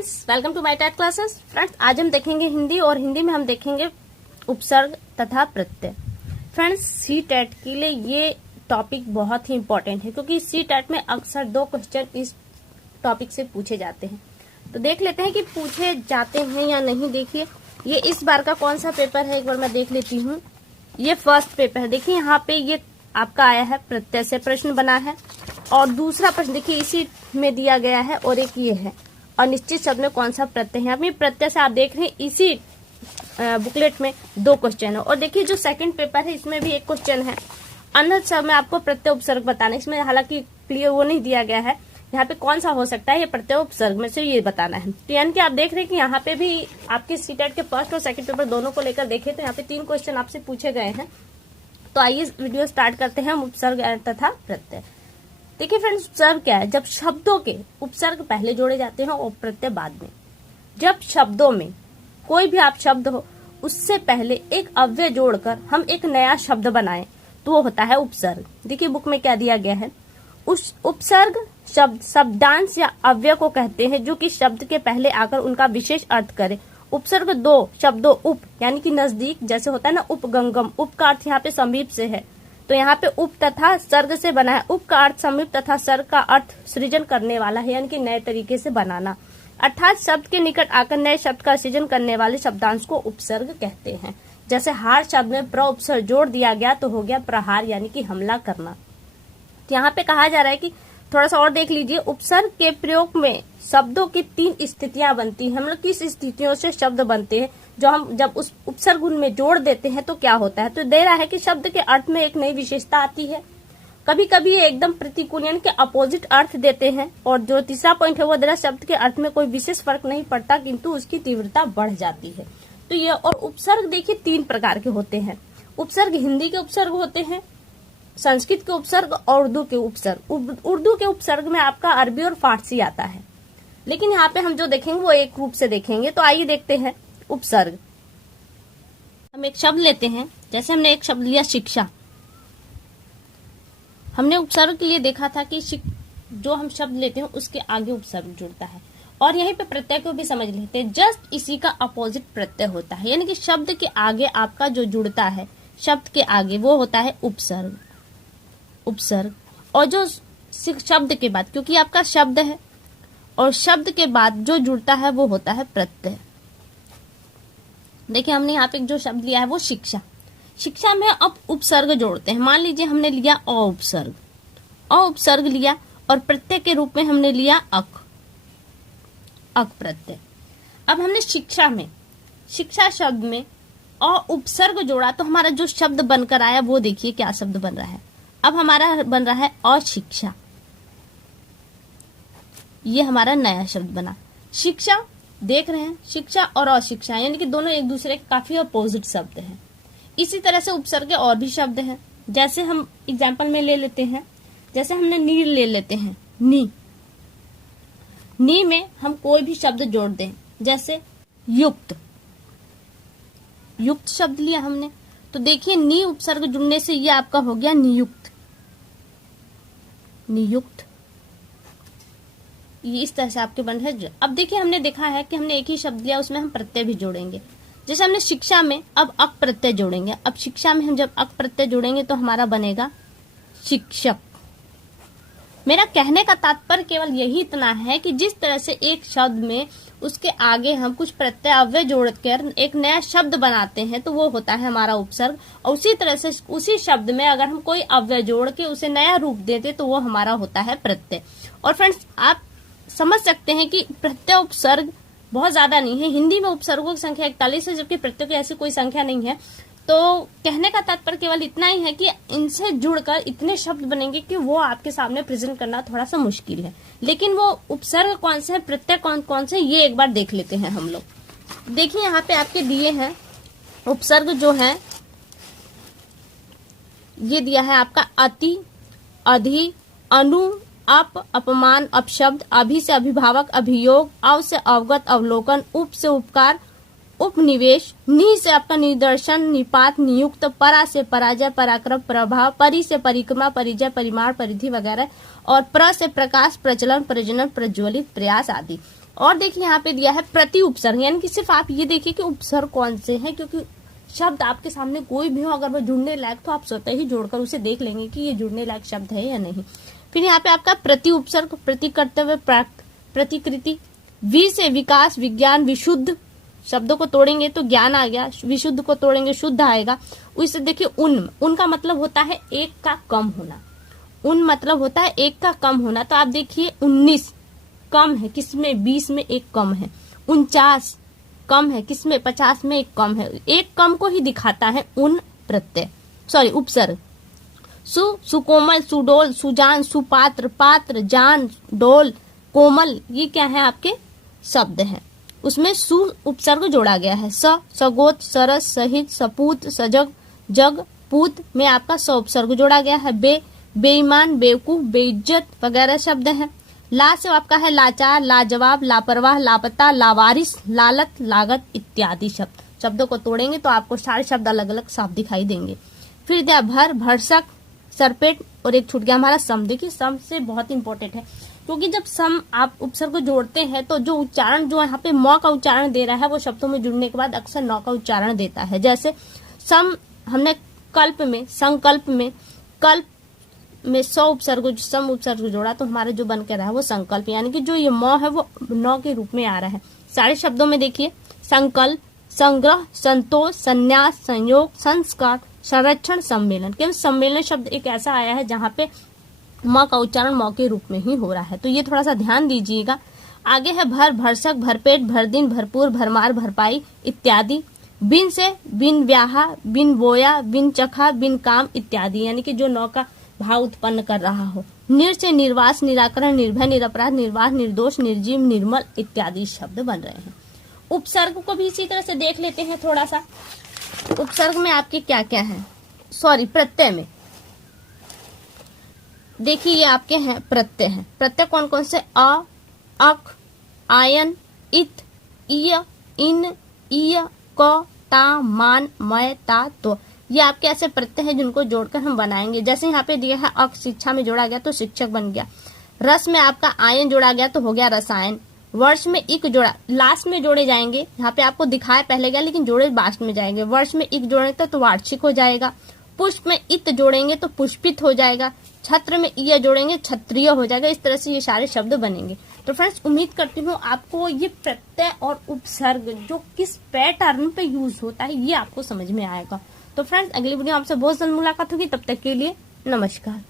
Friends, welcome to my TET classes. Friends, आज हम देखेंगे हिंदी और हिंदी में हम देखेंगे उपसर्ग तथा प्रत्यय। फ्रेंड्स, सी टेट के लिए ये टॉपिक बहुत ही इम्पोर्टेंट है क्योंकि सी टेट में अक्सर 2 क्वेश्चन इस टॉपिक से पूछे जाते हैं। तो देख लेते हैं कि पूछे जाते हैं या नहीं। देखिए, ये इस बार का कौन सा पेपर है, एक बार मैं देख लेती हूँ। ये फर्स्ट पेपर है। देखिए, यहाँ पे ये आपका आया है, प्रत्यय से प्रश्न बना है। और दूसरा प्रश्न देखिए इसी में दिया गया है और एक ये है, अनिश्चित शब्द में कौन सा प्रत्यय है। अभी प्रत्यय से आप देख रहे हैं इसी बुकलेट में 2 क्वेश्चन है। और देखिए जो सेकंड पेपर है इसमें भी एक क्वेश्चन है, अनर्थ शब्द में आपको प्रत्यय उपसर्ग बताना है। इसमें हालांकि क्लियर वो नहीं दिया गया है यहाँ पे कौन सा हो सकता है, ये प्रत्यय उपसर्ग में से ये बताना है। तो यानी कि आप देख रहे हैं कि यहाँ पे भी आपके सीटेट के फर्स्ट और सेकंड पेपर दोनों को लेकर देखे तो यहाँ पे 3 क्वेश्चन आपसे पूछे गए हैं। तो आइए वीडियो स्टार्ट करते हैं। उपसर्ग तथा प्रत्यय। देखिए फ्रेंड्स, उपसर्ग क्या है? जब शब्दों के उपसर्ग पहले जोड़े जाते हैं और प्रत्यय बाद में। जब शब्दों में कोई भी आप शब्द हो उससे पहले एक अव्यय जोड़कर हम एक नया शब्द बनाएं तो वो होता है उपसर्ग। देखिए बुक में क्या दिया गया है, उस उपसर्ग शब्दांश या अव्यय को कहते हैं जो कि शब्द के पहले आकर उनका विशेष अर्थ करे। उपसर्ग 2 शब्दों उप यानी कि नजदीक, जैसे होता है ना उपगंगम, उप का अर्थ यहाँ पे समीप से है तो यहाँ पे उप तथा सर्ग से बना है। उप का अर्थ समीप तथा सर्ग का अर्थ सृजन करने वाला है, यानी कि नए तरीके से बनाना। अर्थात शब्द के निकट आकर नए शब्द का सृजन करने वाले शब्दांश को उपसर्ग कहते हैं। जैसे हार शब्द में प्र उपसर्ग जोड़ दिया गया तो हो गया प्रहार यानी कि हमला करना। तो यहाँ पे कहा जा रहा है कि थोड़ा सा और देख लीजिए, उपसर्ग के प्रयोग में शब्दों की 3 स्थितियां बनती हैं। हम लोग किस स्थितियों से शब्द बनते हैं, जो हम जब उस उपसर्ग उनमें जोड़ देते हैं तो क्या होता है। तो दे रहा है कि शब्द के अर्थ में एक नई विशेषता आती है। कभी कभी ये एकदम प्रतिकूल यानी कि अपोजिट अर्थ देते हैं। और जो तीसरा पॉइंट है वो दे रहा है शब्द के अर्थ में कोई विशेष फर्क नहीं पड़ता किंतु उसकी तीव्रता बढ़ जाती है। तो ये और उपसर्ग देखिए 3 प्रकार के होते हैं। उपसर्ग हिंदी के उपसर्ग होते हैं, संस्कृत के उपसर्ग और उर्दू के उपसर्ग। उर्दू के उपसर्ग में आपका अरबी और फारसी आता है, लेकिन यहाँ पे हम जो देखेंगे वो एक रूप से देखेंगे। तो आइए देखते हैं उपसर्ग। हम एक शब्द लेते हैं, जैसे हमने एक शब्द लिया शिक्षा। हमने उपसर्ग के लिए देखा था कि जो हम शब्द लेते हैं उसके आगे उपसर्ग जुड़ता है। और यहीं पे प्रत्यय को भी समझ लेते हैं, जस्ट इसी का अपोजिट प्रत्यय होता है, यानी कि शब्द के आगे आपका जो जुड़ता है शब्द के आगे वो होता है उपसर्ग। उपसर्ग और जो शब्द के बाद, क्योंकि आपका शब्द है और शब्द के बाद जो जुड़ता है वो होता है प्रत्यय। देखिए हमने यहाँ पे जो शब्द लिया है वो शिक्षा। शिक्षा में अब उपसर्ग जोड़ते हैं। मान लीजिए हमने लिया अ उपसर्ग, अ उपसर्ग लिया और प्रत्यय के रूप में हमने लिया अक प्रत्यय। अब हमने शिक्षा में, शिक्षा शब्द में अ उपसर्ग जोड़ा तो हमारा जो शब्द बनकर आया वो देखिए क्या शब्द बन रहा है। अब हमारा बन रहा है अशिक्षा, ये हमारा नया शब्द बना। शिक्षा देख रहे हैं, शिक्षा और अशिक्षा यानी कि दोनों एक दूसरे के काफी अपोजिट शब्द हैं। इसी तरह से उपसर्ग के और भी शब्द हैं, जैसे हम एग्जाम्पल में ले लेते हैं, जैसे हमने नी ले लेते हैं। नी में हम कोई भी शब्द जोड़ दें, जैसे युक्त, युक्त शब्द लिया हमने तो देखिए नी उपसर्ग जुड़ने से ये आपका हो गया नियुक्त। नियुक्त ये इस तरह से आपके बन है। अब देखिए हमने देखा है कि हमने एक ही शब्द लिया उसमें हम प्रत्यय भी जोड़ेंगे। जैसे हमने शिक्षा में अब अक प्रत्यय जोड़ेंगे। अब शिक्षा में हम जब अक प्रत्यय जोड़ेंगे तो हमारा बनेगा शिक्षक। मेरा कहने का तात्पर्य केवल यही इतना है कि जिस तरह से एक शब्द में उसके आगे हम कुछ प्रत्यय अव्यय जोड़कर एक नया शब्द बनाते हैं तो वो होता है हमारा उपसर्ग। और उसी तरह से उसी शब्द में अगर हम कोई अव्यय जोड़ के उसे नया रूप देते तो वो हमारा होता है प्रत्यय। और फ्रेंड्स आप समझ सकते हैं कि प्रत्यय उपसर्ग बहुत ज्यादा नहीं है। हिंदी में उपसर्गों की संख्या 41 है, जबकि प्रत्यय की ऐसी कोई संख्या नहीं है। तो कहने का तात्पर्य केवल इतना ही है कि इनसे जुड़कर इतने शब्द बनेंगे कि वो आपके सामने प्रेजेंट करना थोड़ा सा मुश्किल है। लेकिन वो उपसर्ग कौन से है, प्रत्यय कौन कौन से, ये एक बार देख लेते हैं हम लोग। देखिए यहाँ पे आपके दिए हैं उपसर्ग जो है, ये दिया है आपका अति, अधि, अनु, अप, अपमान, अपशब्द, अभि से अभिभावक, अभियोग, अव से अवगत, अवलोकन, उप से उपकार, उपनिवेश, नि से आपका निदर्शन, निपात, नियुक्त, परा से पराजय, पराक्रम, प्रभाव, परि से परिक्रमा, परिजय, परिमाण, परिधि वगैरह, और प्र से प्रकाश, प्रचलन, प्रजनन, प्रज्वलित, प्रयास आदि। और देखिए यहाँ पे दिया है प्रति उपसर्ग, यानी कि सिर्फ आप ये देखिए कि उपसर्ग कौन से हैं, क्योंकि शब्द आपके सामने कोई भी हो, अगर वो जुड़ने लायक तो आप स्वतः ही जोड़कर उसे देख लेंगे कि ये जुड़ने लायक शब्द है या नहीं। फिर यहाँ पे आपका प्रति उपसर्ग, प्रति कर्तव्य, प्रतिकृति। वि से विकास, विज्ञान, विशुद्ध, शब्दों को तोड़ेंगे तो ज्ञान आ गया, विशुद्ध को तोड़ेंगे शुद्ध आएगा। उससे देखिए उन का मतलब होता है एक का कम होना, उन मतलब होता है एक का कम होना। तो आप देखिए 19 कम है, किसमें 20 में एक कम है। 49 कम है, किसमें 50 में एक कम है। एक कम को ही दिखाता है उन प्रत्यय, सॉरी उपसर्ग। सुकोमल, सुडोल, सुजान, सुपात्र, पात्र, जान, डोल, कोमल, ये क्या है आपके शब्द हैं। उसमें सु उपसर्ग जोड़ा गया है। सगोत, सरस, सहित, सपूत, सजग, जग, पूत में आपका स उपसर्ग जोड़ा गया है। बेईमान, बेवकूफ, बेइज्जत वगैरह शब्द हैं। ला से आपका है लाचार, लाजवाब, लापरवाह, लापता, लावारिस, लालत, लागत इत्यादि शब्द। शब्दों को तोड़ेंगे तो आपको सारे शब्द अलग अलग साफ दिखाई देंगे। फिर दिया भर, भरसक, सरपेट, और एक छूट गया हमारा सम। देखिए सम से बहुत इंपॉर्टेंट है, क्योंकि जब सम आप उपसर्ग को जोड़ते हैं तो जो उच्चारण, जो यहाँ पे म का उच्चारण दे रहा है, वो शब्दों में जुड़ने के बाद अक्सर न का उच्चारण देता है। जैसे सम हमने कल्प में, संकल्प में, कल्प में सौ उपसर्ग, सम उपसर्ग जोड़ा तो हमारा जो बन के रहा है वो संकल्प, यानी कि जो ये म है वो न के रूप में आ रहा है। सारे शब्दों में देखिए संकल्प, संग्रह, संतोष, संन्यास, संयोग, संस्कार, संरक्षण, सम्मेलन। केवल सम्मेलन शब्द एक ऐसा आया है जहाँ पे म का उच्चारण म के रूप में ही हो रहा है, तो ये थोड़ा सा ध्यान दीजिएगा। आगे है भर, भरसक, भरपेट, भरदिन, भरपूर, भरमार, भरपाई इत्यादि। बिन से बिन ब्याहा, बिन बोया, बिन चखा, बिन काम इत्यादि, यानी कि जो नौ का भाव उत्पन्न कर रहा हो। निर से निर्वास, निराकरण, निर्भय, निरपराध, निर्वाह, निर्दोष, निर्जीव, निर्मल इत्यादि शब्द बन रहे हैं। उपसर्ग को भी इसी तरह से देख लेते हैं थोड़ा सा। उपसर्ग में आपके क्या क्या है, सॉरी प्रत्यय में देखिए ये आपके हैं प्रत्यय हैं। प्रत्यय कौन कौन से? अ, अक, आयन, इत, इय, इन, इय, क, ता, मान, मय, ता, तो। ये आपके ऐसे प्रत्यय हैं जिनको जोड़कर हम बनाएंगे। जैसे यहाँ पे दिया है अक, शिक्षा में जोड़ा गया तो शिक्षक बन गया। रस में आपका आयन जोड़ा गया तो हो गया रसायन। वर्ष में इक जोड़ा, लास्ट में जोड़े जाएंगे। यहाँ पे आपको दिखाया पहले गया लेकिन जोड़े लास्ट में जाएंगे। वर्ष में इक जोड़ेंगे तो वार्षिक हो जाएगा। पुष्प में इत जोड़ेंगे तो पुष्पित हो जाएगा। छत्र में य जोड़ेंगे क्षत्रिय हो जाएगा। इस तरह से ये सारे शब्द बनेंगे। तो फ्रेंड्स उम्मीद करती हूँ आपको ये प्रत्यय और उपसर्ग जो किस पैटर्न पे यूज होता है ये आपको समझ में आएगा। तो फ्रेंड्स अगली वीडियो आपसे बहुत जल्द मुलाकात होगी, तब तक के लिए नमस्कार।